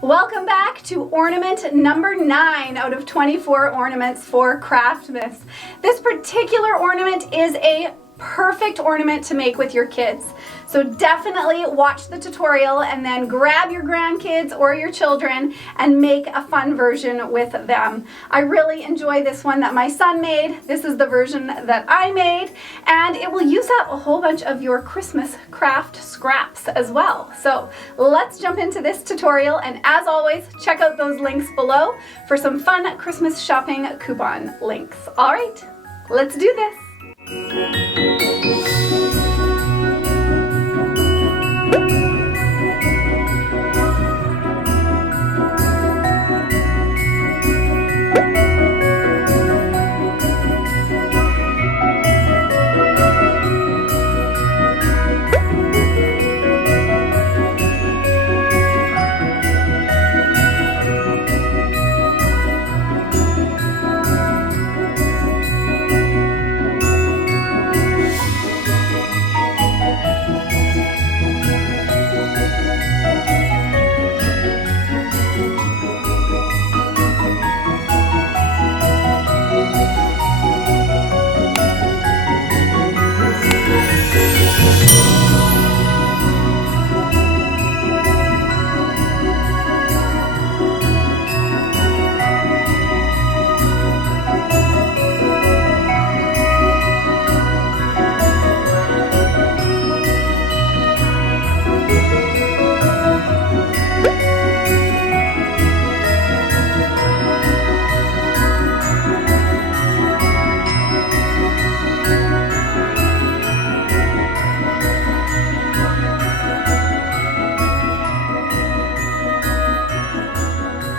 Welcome back to ornament number 9 out of 24 ornaments for Craftmas. This particular ornament is a perfect ornament to make with your kids. So definitely watch the tutorial and then grab your grandkids or your children and make a fun version with them. I really enjoy this one that my son made. This is the version that I made, and it will use up a whole bunch of your Christmas craft scraps as well. So let's jump into this tutorial, and as always, check out those links below for some fun Christmas shopping coupon links. All right, let's do this.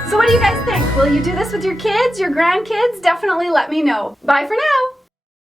So what do you guys think? Will you do this with your kids, your grandkids? Definitely let me know. Bye for now.